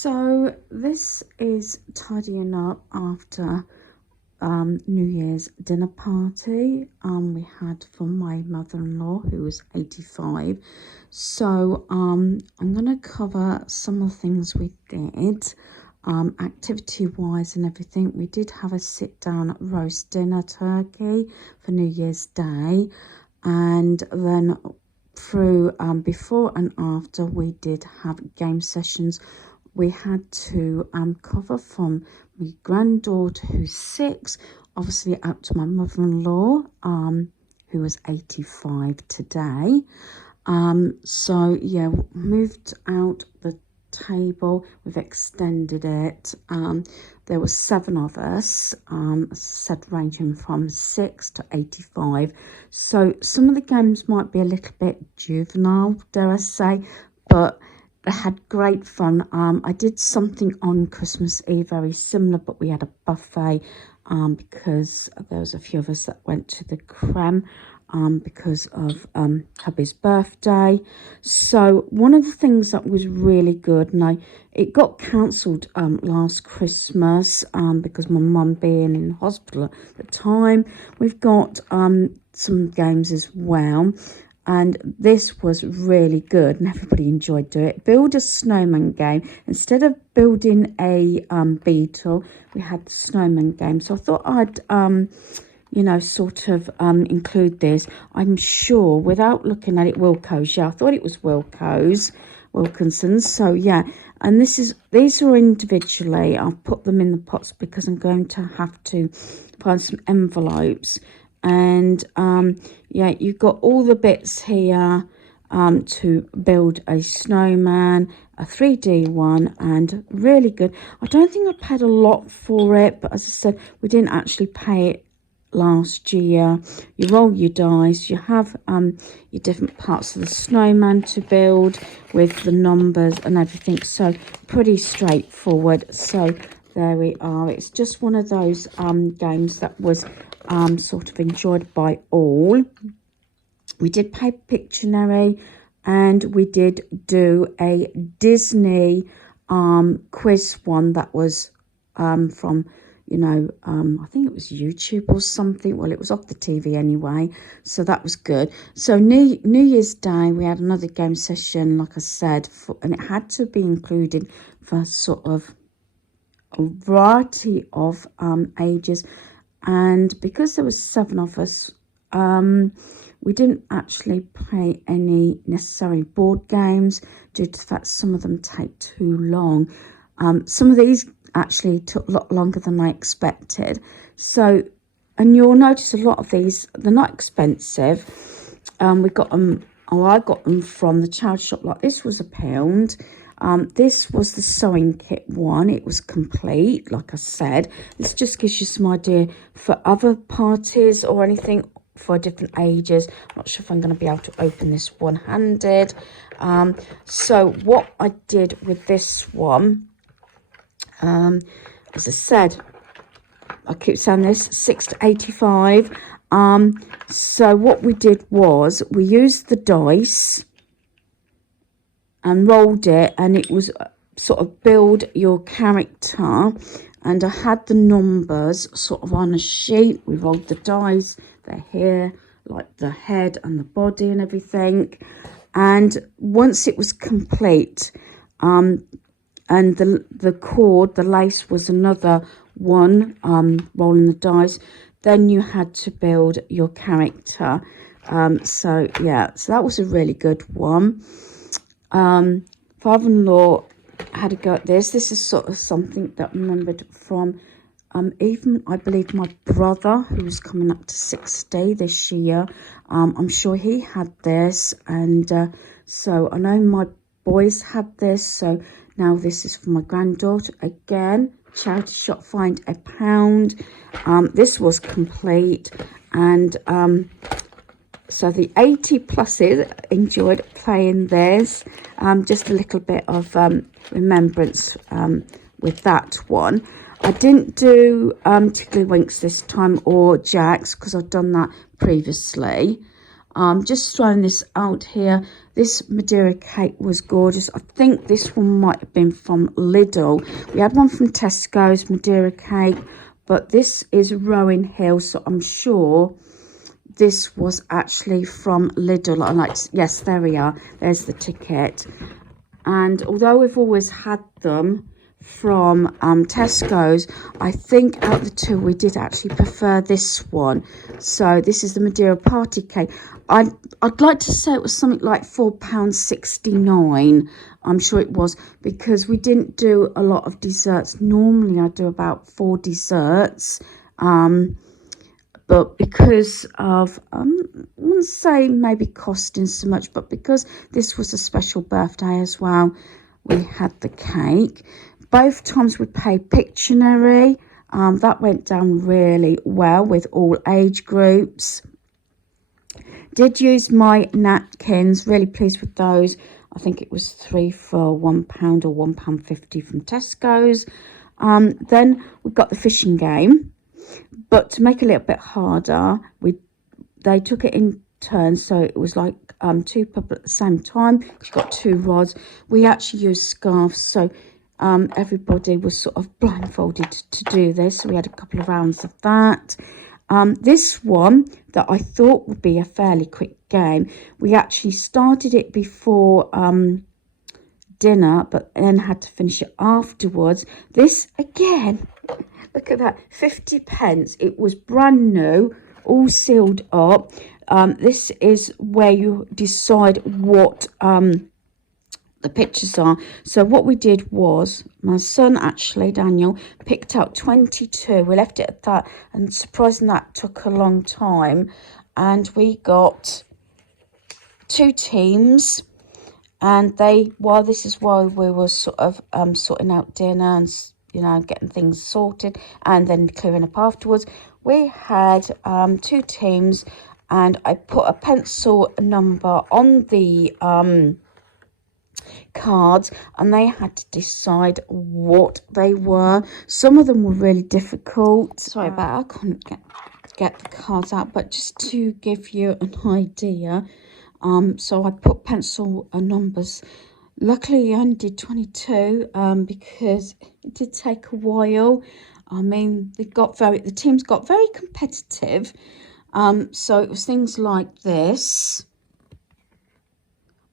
So this is tidying up after New Year's dinner party we had for my mother-in-law, who was 85. So I'm gonna cover some of the things we did activity wise and everything. We did have a sit down roast dinner turkey for New Year's Day, and then through before and after we did have game sessions. We had to cover from my granddaughter, who's 6, obviously up to my mother-in-law, who was 85 today. So yeah, moved out the table, we've extended it. There were 7 of us, as I said, ranging from 6 to 85. So some of the games might be a little bit juvenile, dare I say, but I had great fun. I did something on Christmas Eve very similar, but we had a buffet because there was a few of us that went to the creme because of hubby's birthday. So one of the things that was really good, and it got cancelled last Christmas because my mum being in hospital at the time. We've got some games as well. And this was really good and everybody enjoyed doing it. Build a snowman game. Instead of building a beetle, we had the snowman game. So I thought I'd, you know, sort of include this. I'm sure, without looking at it, Wilko's. Yeah, I thought it was Wilkinson's. So yeah, and these are individually. I've put them in the pots because I'm going to have to find some envelopes. And yeah, you've got all the bits here to build a snowman, a 3D one, and really good. I don't think I paid a lot for it, but as I said, we didn't actually pay it last year. You roll your dice, you have your different parts of the snowman to build with the numbers and everything, so pretty straightforward. So there we are. It's just one of those games that was sort of enjoyed by all. We did play Pictionary, and we did do a Disney quiz one that was from, you know, I think it was YouTube or something. Well, it was off the TV anyway, so that was good. So New Year's Day, we had another game session, like I said, and it had to be included for sort of a variety of ages. And because there was 7 of us, we didn't actually play any necessary board games due to the fact some of them take too long. Some of these actually took a lot longer than I expected. So, and you'll notice a lot of these, they're not expensive. We got them, or I got them from the charity shop. Like this was £1. This was the sewing kit one. It was complete, like I said. This just gives you some idea for other parties or anything for different ages. I'm not sure if I'm going to be able to open this one-handed. So what I did with this one, as I said, I keep saying this, 6 to 85. So what we did was we used the dice and rolled it, and it was sort of build your character, and I had the numbers sort of on a sheet. We rolled the dice, they're here, like the head and the body and everything. And once it was complete, and the cord, the lace was another one, rolling the dice, then you had to build your character. So yeah, so that was a really good one. Father-in-law had a go at this. This is sort of something that I remembered from even, I believe, my brother, who's coming up to 60 this year. I'm sure he had this, and so I know my boys had this. So now this is for my granddaughter. Again, charity shop, find £1. This was complete, and so the 80 pluses enjoyed playing this. Just a little bit of remembrance with that one. I didn't do Tiddlywinks this time or Jacks because I've done that previously. Just throwing this out here. This Madeira cake was gorgeous. I think this one might have been from Lidl. We had one from Tesco's Madeira cake, but this is Rowan Hill, so I'm sure this was actually from Lidl. I like, yes, there we are. There's the ticket. And although we've always had them from Tesco's, I think out of the two we did actually prefer this one. So this is the Madeira party cake. I'd like to say it was something like £4.69. I'm sure it was, because we didn't do a lot of desserts. Normally I do about 4 desserts. But because of, I wouldn't say maybe costing so much, but because this was a special birthday as well, we had the cake. Both times we paid Pictionary. That went down really well with all age groups. Did use my napkins, really pleased with those. I think it was 3 for £1 or £1.50 from Tesco's. Then we got the fishing game. But to make it a little bit harder, they took it in turns, so it was like 2 people at the same time. You got 2 rods. We actually used scarves, so everybody was sort of blindfolded to do this. So we had a couple of rounds of that. This one that I thought would be a fairly quick game, we actually started it before dinner, but then had to finish it afterwards. This again. Look at that, 50 pence. It was brand new, all sealed up. This is where you decide what the pictures are. So what we did was, my son actually, Daniel, picked out 22. We left it at that, and surprisingly that took a long time. And we got 2 teams. And while this is while we were sort of sorting out dinner and getting things sorted and then clearing up afterwards, we had 2 teams, and I put a pencil number on the cards, and they had to decide what they were. Some of them were really difficult. Sorry about that, I couldn't get the cards out, but just to give you an idea, so I put pencil numbers. Luckily, I only did 22 because it did take a while. I mean, the teams got very competitive. So it was things like this.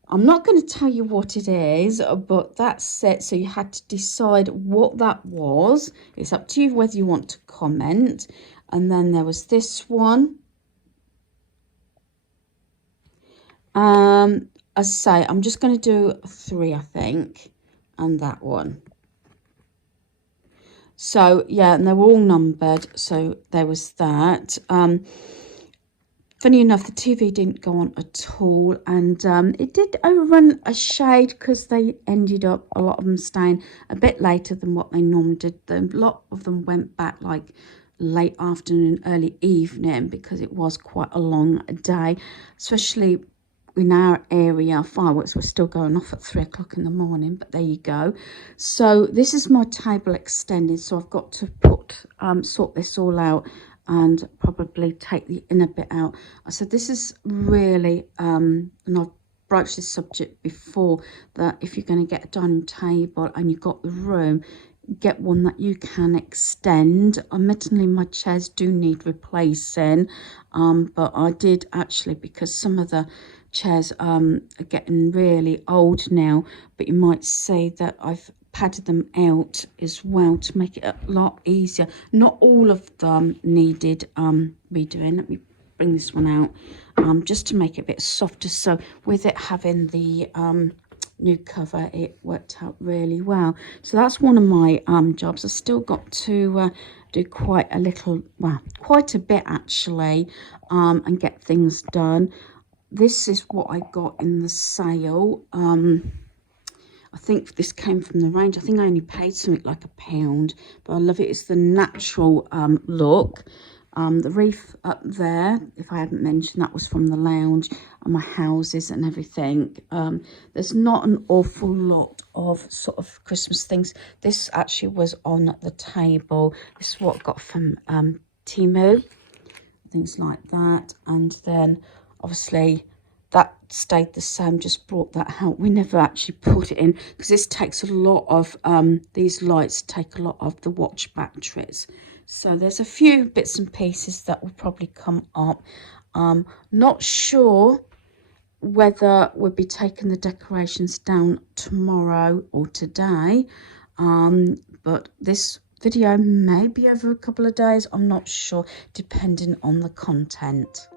I'm not going to tell you what it is, but that's it. So you had to decide what that was. It's up to you whether you want to comment. And then there was this one. As I say, I'm just going to do 3, I think, and that one. So, yeah, and they were all numbered, so there was that. Funny enough, the TV didn't go on at all, and it did overrun a shade because they ended up, a lot of them staying a bit later than what they normally did. A lot of them went back like late afternoon, early evening, because it was quite a long day, especially in our area. Fireworks were still going off at 3 o'clock in the morning, but there you go. So this is my table extended, so I've got to sort this all out and probably take the inner bit out. I said this is really and I've broached this subject before, that if you're going to get a dining table and you've got the room, get one that you can extend. Admittedly, my chairs do need replacing, but I did actually, because some of the chairs are getting really old now, but you might say that I've padded them out as well to make it a lot easier. Not all of them needed redoing. Let me bring this one out just to make it a bit softer. So with it having the new cover, it worked out really well. So that's one of my jobs. I've still got to do quite a bit actually, and get things done. This is what I got in the sale. I think this came from the range. I think I only paid something like £1, but I love it. It's the natural look. The wreath up there, if I hadn't mentioned, that was from the lounge, and my houses and everything. There's not an awful lot of sort of Christmas things. This actually was on the table. This is what I got from Temu, things like that. And then obviously that stayed the same, just brought that out. We never actually put it in because this takes a lot of, these lights take a lot of the watch batteries. So there's a few bits and pieces that will probably come up. Not sure whether we'll be taking the decorations down tomorrow or today. But this video may be over a couple of days. I'm not sure, depending on the content.